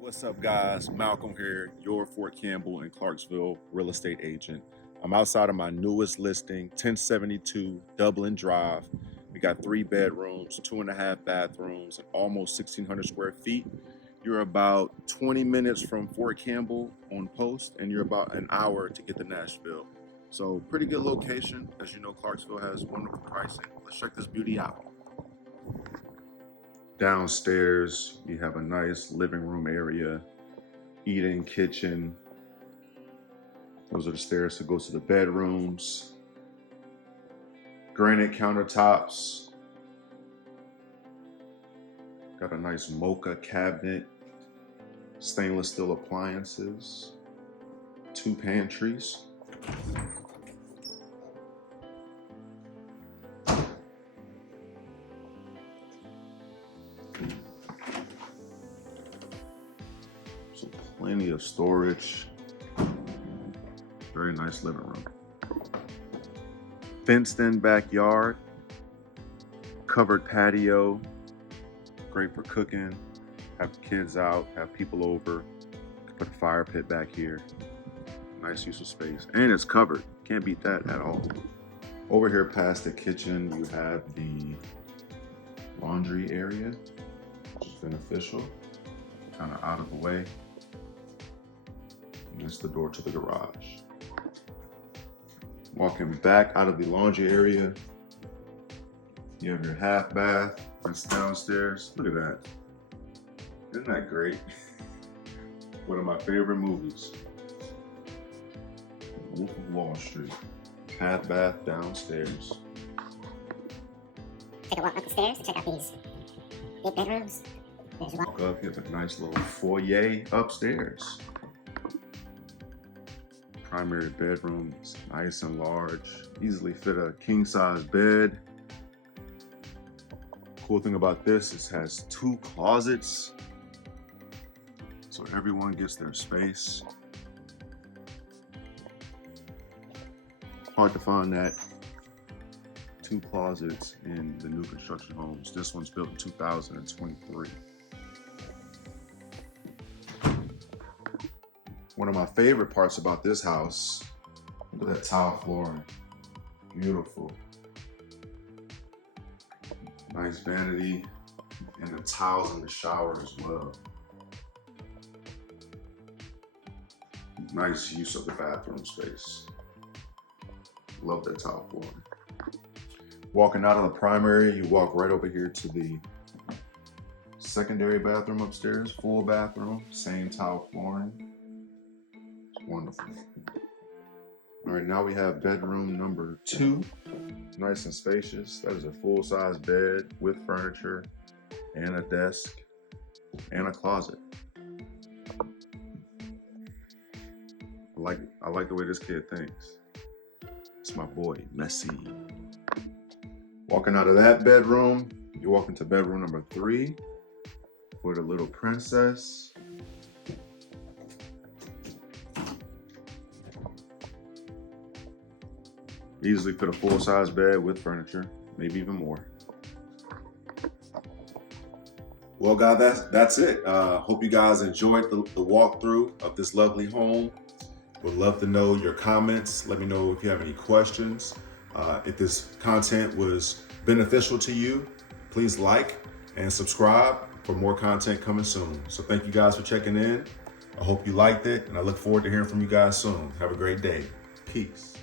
What's up, guys? Malcolm here, your Fort Campbell and Clarksville real estate agent. I'm outside of my newest listing, 1072 Dublin Drive. We got 3 bedrooms, 2.5 bathrooms, and almost 1,600 square feet. You're about 20 minutes from Fort Campbell on post, and you're about an hour to get to Nashville. So pretty good location. As you know, Clarksville has wonderful pricing. Let's check this beauty out. Downstairs, you have a nice living room area, eating, kitchen. Those are the stairs that go to the bedrooms. Granite countertops. Got a nice mocha cabinet. Stainless steel appliances. 2 pantries. So plenty of storage. Very nice living room. Fenced in backyard. Covered patio. Great for cooking. Have kids out, have people over. Put a fire pit back here. Nice use of space. And it's covered. Can't beat that at all. Over here past the kitchen, you have the laundry area, which is beneficial. Kind of out of the way. And that's the door to the garage. Walking back out of the laundry area, you have your half bath. That's downstairs. Look at that. Isn't that great? One of my favorite movies. Wolf of Wall Street. Half bath downstairs. Take a walk up the stairs to check out these big bedrooms. Walk up, you have a nice little foyer upstairs. Primary bedroom is nice and large. Easily fit a king-size bed. Cool thing about this is it has 2 closets. So everyone gets their space. Hard to find that 2 closets in the new construction homes. This one's built in 2023. One of my favorite parts about this house, look at that tile flooring. Beautiful. Nice vanity and the tiles in the shower as well. Nice use of the bathroom space. Love that tile flooring. Walking out of the primary, you walk right over here to the secondary bathroom upstairs, full bathroom, same tile flooring. It's wonderful. All right, now we have bedroom number 2. Nice and spacious. That is a full-size bed with furniture and a desk and a closet. I like the way this kid thinks. It's my boy, Messy. Walking out of that bedroom, you walk into bedroom number 3 for the little princess. Easily fit a full-size bed with furniture, maybe even more. Well, guys, that's it. Hope you guys enjoyed the walkthrough of this lovely home. Would love to know your comments. Let me know if you have any questions. If this content was beneficial to you, please like and subscribe for more content coming soon. So thank you guys for checking in. I hope you liked it, and I look forward to hearing from you guys soon. Have a great day. Peace.